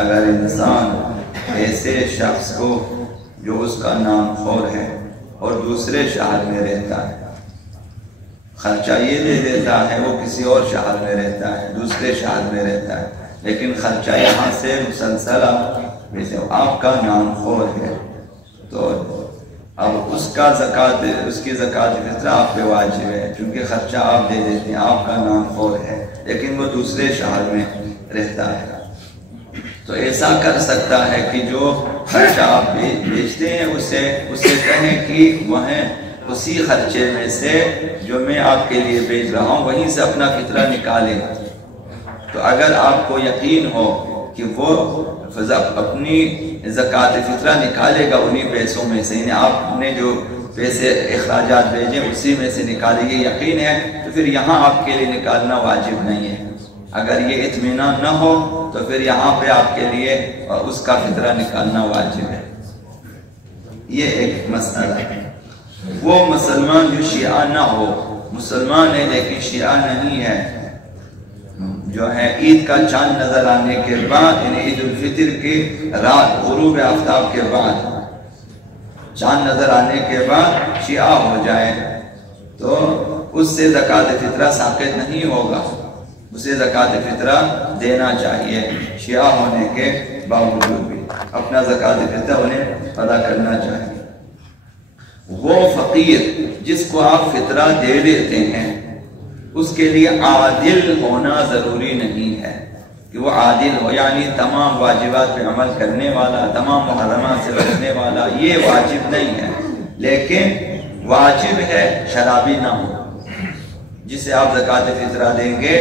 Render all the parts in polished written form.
اگر انسان ایسے شخص کو جو اس کا نام خور ہے اور دوسرے شہر میں رہتا ہے، خرچہ یہ دے دیتا ہے، وہ کسی اور شہر میں رہتا ہے، دوسرے شہر میں رہتا ہے، لیکن خرچہ یہاں سے مسلسل آپ کا نام خور ہے، تو اب اس کی زکوٰۃ فطرہ آپ پہ واجب ہے، چونکہ خرچہ آپ دے دیتے ہیں، آپ کا نام خور ہے، لیکن وہ دوسرے شہر میں رہتا ہے، تو ایسا کر سکتا ہے کہ جو خرچہ آپ بیچتے ہیں اسے کہیں کہ وہ اسی خرچے میں سے جو میں آپ کے لیے بیچ رہا ہوں وہیں سے اپنا فطرہ نکالے۔ تو اگر آپ کو یقین ہو کہ وہ اپنی زکوٰۃ فطرہ نکالے گا انہی پیسوں میں سے، یعنی آپ نے جو پیسے اخراجات بھیجے اسی میں سے نکالے، یہ یقین ہے، تو پھر یہاں آپ کے لیے نکالنا واجب نہیں ہے۔ اگر یہ اطمینان نہ ہو تو پھر یہاں پہ آپ کے لیے اس کا فطرہ نکالنا واجب ہے۔ یہ ایک مسئلہ ہے۔ وہ مسلمان جو شیعہ نہ ہو، مسلمان ہے لیکن شیعہ نہیں ہے، جو ہے عید کا چاند نظر آنے کے بعد، یعنی عید الفطر کی رات غروب آفتاب کے بعد، چاند نظر آنے کے بعد شیعہ ہو جائے تو اس سے زکوٰۃ فطرہ ساقط نہیں ہوگا، اسے زکوٰۃ فطرہ دینا چاہیے، شیعہ ہونے کے باوجود بھی اپنا زکوٰۃ فطرہ انہیں ادا کرنا چاہیے۔ وہ فقیر جس کو آپ فطرہ دے دیتے ہیں اس کے لیے عادل ہونا ضروری نہیں ہے کہ وہ عادل ہو، یعنی تمام واجبات پہ عمل کرنے والا، تمام محرمات سے بچنے والا، یہ واجب نہیں ہے، لیکن واجب ہے شرابی نہ ہو۔ جسے آپ زکوٰۃ فطرہ دیں گے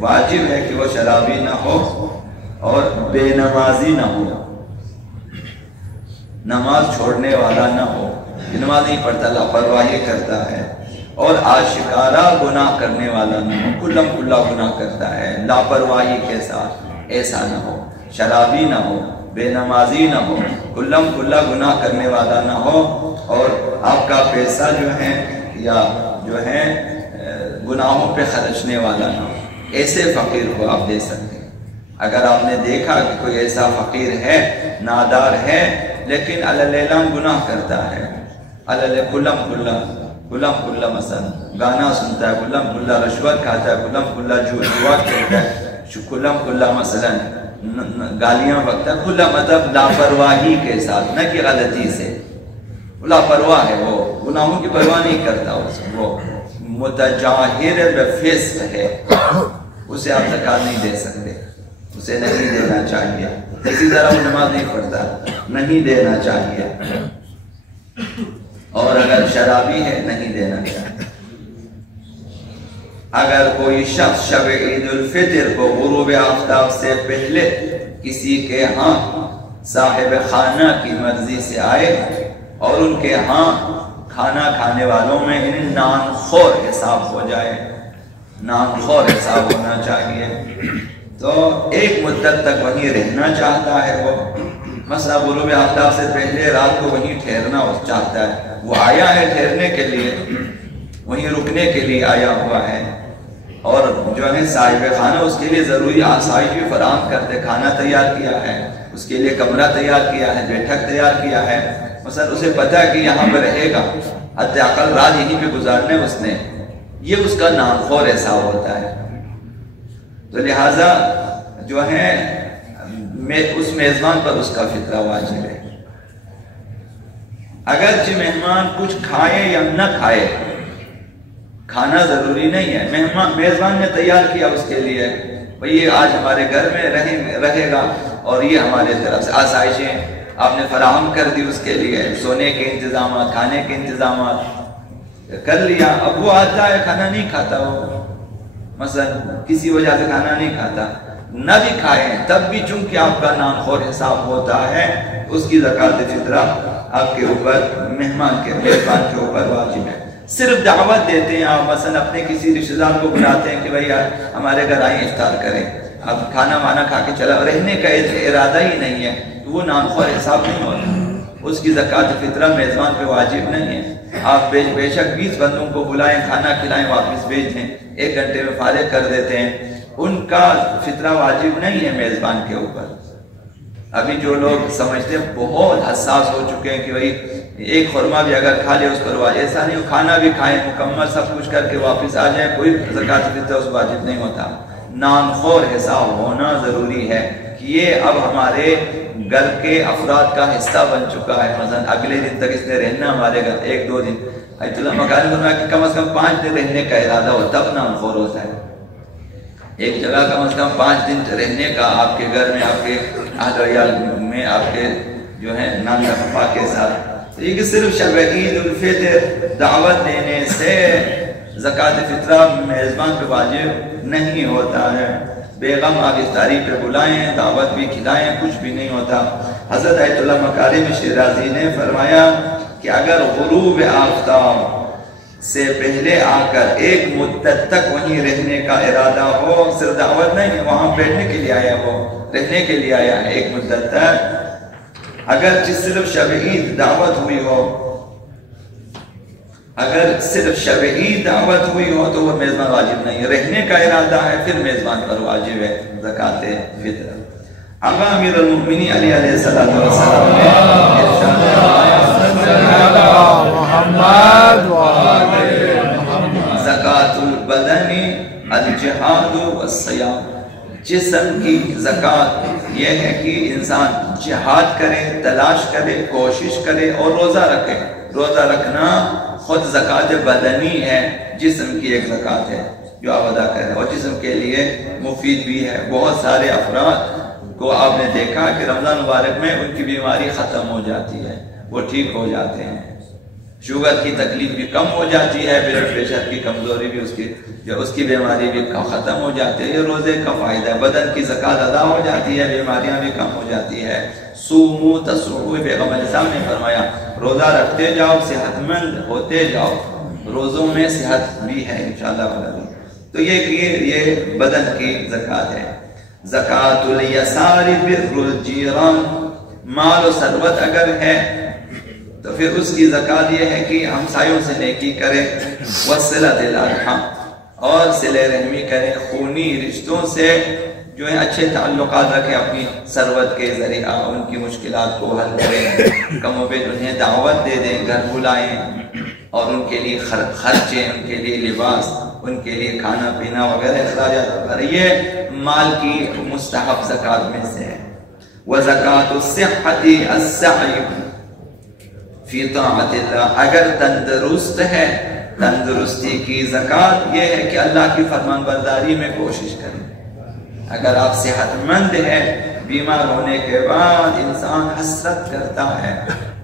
واجب ہے کہ وہ شرابی نہ ہو اور بے نمازی نہ ہو، نماز چھوڑنے والا نہ ہو، نماز نہیں پڑھتا، لاپرواہی کرتا ہے، اور آشکارا گناہ کرنے والا نہ ہو، کلم کلا گناہ کرتا ہے لاپرواہی کے ساتھ، ایسا نہ ہو، شرابی نہ ہو، بے نمازی نہ ہو، کلم کلا گناہ کرنے والا نہ ہو، اور آپ کا پیسہ جو ہے یا جو ہے گناہوں پہ خرچنے والا نہ ہو، ایسے فقیر کو آپ دے سکتے ہیں۔ اگر آپ نے دیکھا کہ کوئی ایسا فقیر ہے، نادار ہے، لیکن اعلان گناہ کرتا ہے، کلم کلا مثلا گانا سنتا ہے، کلم کلا رشوت کھاتا ہے، کلم کلا جوا کھیلتا ہے، کلم کلا مثلا گالیاں بکتا ہے، کلا مطلب لاپرواہی کے ساتھ، نہ کہ غلطی سے، لاپرواہ ہے، وہ گناہوں کی پرواہ نہیں کرتا، وہ متجاہر بفسق ہے، اسے آپ زکوٰۃ نہیں دے سکتے، اسے نہیں دینا چاہیے۔ اسی طرح وہ نماز نہیں پڑھتا، نہیں دینا چاہیے، اور اگر شرابی ہے نہیں دینا چاہیے۔ اگر کوئی شخص شب عید الفطر کو غروب آفتاب سے پہلے کسی کے ہاں صاحب خانہ کی مرضی سے آئے اور ان کے ہاں کھانا کھانے والوں میں نان خور حساب ہو جائے، نان خور حساب ہونا چاہیے، تو ایک مدت تک وہیں رہنا چاہتا ہے، وہ مثلا غروب آفتاب سے پہلے رات کو وہیں ٹھہرنا چاہتا ہے، وہ آیا ہے ٹھہرنے کے لیے، وہیں رکنے کے لیے آیا ہوا ہے، اور جو ہے صاحب خانہ اس کے لیے ضروری آسائش بھی فراہم کرتے، کھانا تیار کیا ہے، اس کے لیے کمرہ تیار کیا ہے، بیٹھک تیار کیا ہے، مثلا اسے پتا ہے کہ یہاں پہ رہے گا، حتی اقل رات یہیں پہ گزارنے اس نے، یہ اس کا نام خور حساب ہوتا ہے۔ تو لہٰذا جو ہے اس میزبان پر اس کا فطرہ واجب ہے، اگرچہ مہمان کچھ کھائے یا نہ کھائے، کھانا ضروری نہیں ہے، میزبان نے تیار کیا اس کے لیے، بھئی یہ آج ہمارے گھر میں رہے گا، اور یہ ہمارے طرف سے آسائشیں آپ نے فراہم کر دی اس کے لیے، سونے کے انتظامات، کھانے کے انتظامات کر لیا، اب وہ آتا ہے کھانا نہیں کھاتا، وہ مثلا کسی وجہ سے کھانا نہیں کھاتا، نہ بھی کھائیں تب بھی چونکہ آپ کا نام خور حساب ہوتا ہے، اس کی زکوٰۃ فطرہ آپ کے اوپر، میزبان کے اوپر واجب ہے۔ صرف دعوت دیتے ہیں آپ، مثلا اپنے کسی رشتہ دار کو بلاتے ہیں کہ بھئی ہمارے گھر آئیں افطار کریں، اب کھانا وانا کھا کے چلا، رہنے کا ارادہ ہی نہیں ہے، تو وہ نام خور حساب نہیں ہوتا، اس کی زکوٰۃ فطرہ میزبان پہ واجب نہیں ہے۔ آپ بے شک 20 بندوں کو بلائیں، کھانا کھلائیں، واپس بھیج دیں، 1 گھنٹے میں فارغ کر دیتے ہیں، ان کا فطرہ واجب نہیں ہے میزبان کے اوپر، ابھی جو لوگ سمجھتے ہیں بہت حساس ہو چکے ہیں کہ بھائی ایک خورما بھی اگر کھا لے اس پر واجب، ایسا نہیں، کھانا بھی کھائیں مکمل سب کچھ کر کے واپس آ جائیں، کوئی زکوٰۃ فطر اس واجب نہیں ہوتا۔ نان خور حساب ہونا ضروری ہے کہ یہ اب ہمارے گھر کے افراد کا حصہ بن چکا ہے۔ مثلا اگلے دن تک اس نے رہنا ہمارے گھر، ایک دو دن، ایت اللہ مکانی فرمایا کہ کم از کم 5 دن رہنے کا ارادہ ہو تب نان خور ہوتا ہے۔ ایک جگہ کم از کم 5 دن رہنے کا آپ کے گھر میں، آپ کے اہل ویال میں، آپ کے جو ہے نانا پاپا کے ساتھ۔ یہ کہ صرف شب عید الفطر دعوت دینے سے زکوٰۃ فطرہ میزبان پہ واجب نہیں ہوتا ہے۔ بیگم آپ افطاری پہ بلائیں، دعوت بھی کھلائیں، کچھ بھی نہیں ہوتا۔ حضرت ایت اللہ مکارم شیرازی نے فرمایا کہ اگر غروب آفتاب سے پہلے آ کر ایک مدت تک وہیں رہنے کا ارادہ ہو، صرف دعوت نہیں، وہاں بیٹھنے کے لیے آیا، وہ رہنے کے لیے آیا ہے ایک مدت تک، اگر صرف شب عید دعوت ہوئی ہو، اگر صرف شب عید دعوت ہوئی ہو تو وہ میزبان واجب نہیں، رہنے کا ارادہ ہے پھر میزبان پر واجب ہے زکوٰۃ فطر۔ آقا امیر المؤمنین علیہ السلام نے ارشاد زکوٰۃ البدن الجہاد والصیام، جسم کی زکوٰۃ یہ ہے کہ انسان جہاد کرے، تلاش کرے، کوشش کرے اور روزہ رکھے۔ روزہ رکھنا خود زکوٰۃ بدنی ہے، جسم کی ایک زکوٰۃ ہے جو آپ ادا کریں، اور جسم کے لیے مفید بھی ہے۔ بہت سارے افراد کو آپ نے دیکھا کہ رمضان مبارک میں ان کی بیماری ختم ہو جاتی ہے، وہ ٹھیک ہو جاتے ہیں، شوگر کی تکلیف بھی کم ہو جاتی ہے، بلڈ پریشر کی کمزوری بھی اس کی بیماری بھی ختم ہو جاتی ہے۔ یہ روزے کا فائدہ ہے، بدن کی زکوٰۃ ادا ہو جاتی ہے، بیماریاں بھی کم ہو جاتی ہے۔ سومو تصومو، پیغمبر علیہ السلام نے فرمایا روزہ رکھتے جاؤ، صحت مند ہوتے جاؤ، روزوں میں صحت بھی ہے انشاءاللہ۔ تو یہ بدن کی زکوٰۃ ہے۔ زکوٰۃ الیسار بر الجیران، مال و ثروت اگر ہے تو پھر اس کی زکوٰۃ یہ ہے کہ ہمسایوں سے نیکی کرے، وصلۃ الارحام، اور صلہ رحمی کرے، خونی رشتوں سے جو ہے اچھے تعلقات رکھیں، اپنی ثروت کے ذریعہ ان کی مشکلات کو حل کریں، کم و بیش انہیں دعوت دے دیں، گھر بلائیں اور ان کے لیے خرچیں، ان کے لیے لباس، ان کے لیے کھانا پینا وغیرہ اخراجات کریں۔ یہ مال کی مستحب زکوٰۃ میں سے ہے۔ وزکوٰۃ الصحۃ السعی فی طاعت اللہ، اگر تندرست ہے، تندرستی کی زکوٰۃ یہ ہے کہ اللہ کی فرمان برداری میں کوشش کریں۔ اگر آپ صحت مند ہیں، بیمار ہونے کے بعد انسان حسرت کرتا ہے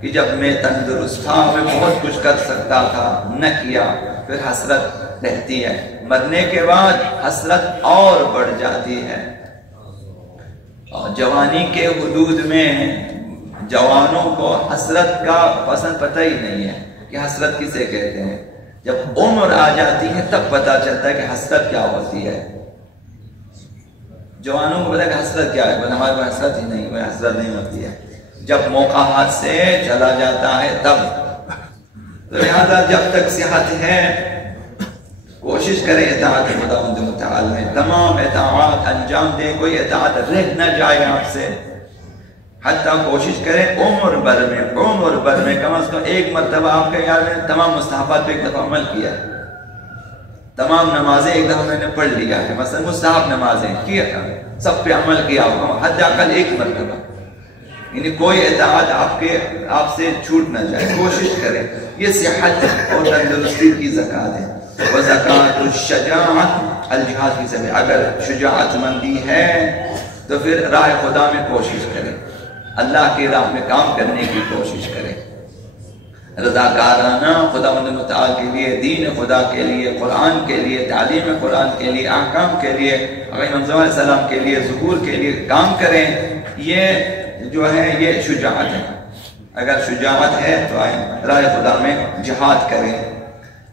کہ جب میں تندرست تھا میں بہت کچھ کر سکتا تھا، نہ کیا، پھر حسرت رہتی ہے۔ مرنے کے بعد حسرت اور بڑھ جاتی ہے۔ اور جوانی کے حدود میں جوانوں کو حسرت کا پسند پتہ ہی نہیں ہے کہ حسرت کسے کہتے ہیں۔ جب عمر آ جاتی ہے تب پتہ چلتا ہے کہ حسرت کیا ہوتی ہے۔ جوانوں کو پتہ ہے کہ حسرت کیا ہے، بس ہمارے پاس حسرت ہی نہیں، کوئی حسرت نہیں ہوتی ہے۔ جب موقع ہاتھ سے چلا جاتا ہے تب، تو لہذا جب تک صحت ہے کوشش کریں اطاعت خداوند متعال میں، تمام اطاعات انجام دیں، کوئی اطاعت رہ نہ جائے آپ سے، حتیٰ کوشش کریں عمر بھر میں کم از کم ایک مرتبہ آپ کے یاد میں تمام مستحبات پہ ایک دفعہ عمل کیا، تمام نمازیں ایک دفعہ میں نے پڑھ لیا ہے، مثلا مستحب نمازیں کیا تھا، سب پہ عمل کیا ہوگا، حتی اقل ایک مرتبہ، یعنی کوئی اطاعت آپ سے چھوٹ نہ جائے، کوشش کریں۔ یہ صحت اور تندرستی کی زکوٰۃ ہے۔ وزکوٰۃ الشجاعۃ الجہاد فی سبیل، اگر شجاعت مندی ہے تو پھر راہ خدا میں کوشش کریں، اللہ کی راہ میں کام کرنے کی کوشش کریں، رضاکارانہ خداوند متعال کے لیے، دین خدا کے لیے، قرآن کے لیے، تعلیم قرآن کے لیے، احکام کے لیے، علیہ السلام کے لیے، ظہور کے لیے کام کریں۔ یہ جو ہے یہ شجاعت ہے۔ اگر شجاعت ہے تو آئیں راہ خدا میں جہاد کریں۔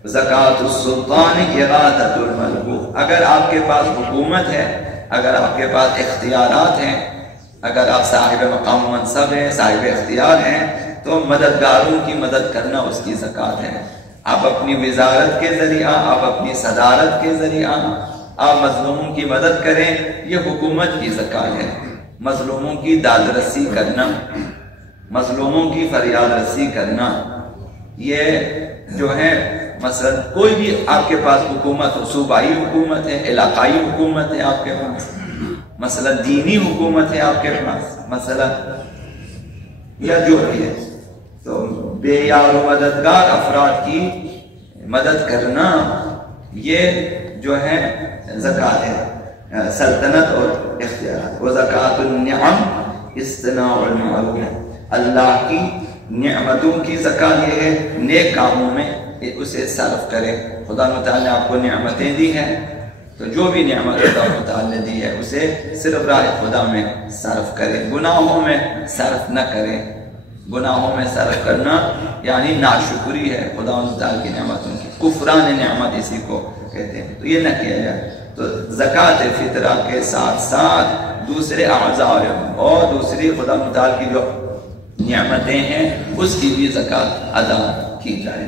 زکوٰۃ السلطان اغاثۃ الملہوف، اگر آپ کے پاس حکومت ہے، اگر آپ کے پاس اختیارات ہیں، اگر آپ صاحب مقام و منصب ہیں، صاحب اختیار ہیں، تو مددگاروں کی مدد کرنا اس کی زکوٰۃ ہے۔ آپ اپنی وزارت کے ذریعہ، آپ اپنی صدارت کے ذریعہ آپ مظلوموں کی مدد کریں، یہ حکومت کی زکوٰۃ ہے۔ مظلوموں کی داد رسی کرنا، مظلوموں کی فریاد رسی کرنا، یہ جو ہے مثلا کوئی بھی آپ کے پاس حکومت ہو، صوبائی حکومت ہے، علاقائی حکومت ہے آپ کے پاس، مثلا دینی حکومت ہے آپ کے پاس مثلا، یا جو بھی ہے، تو بے یار و مددگار افراد کی مدد کرنا یہ جو ہے زکوٰۃ ہے، سلطنت اور اختیارات۔ وزکوٰۃ النعم اصطناع المعروف، اللہ کی نعمتوں کی زکوٰۃ یہ ہے نیک کاموں میں اسے صرف کرے۔ خدا متعال نے آپ کو نعمتیں دی ہیں، تو جو بھی نعمت خدا متعال نے دی ہے اسے صرف راہ خدا میں صرف کرے، گناہوں میں صرف نہ کرے۔ گناہوں میں صرف کرنا یعنی ناشکری ہے خدا متعال کی نعمتوں کی، کفران نعمت اسی کو کہتے ہیں، تو یہ نہ کیا جائے۔ تو زکوٰۃ فطرہ کے ساتھ ساتھ دوسرے اعضاء اور دوسری خدا متعال کی جو نعمتیں ہیں اس کی بھی زکوٰۃ ادا کی جائے۔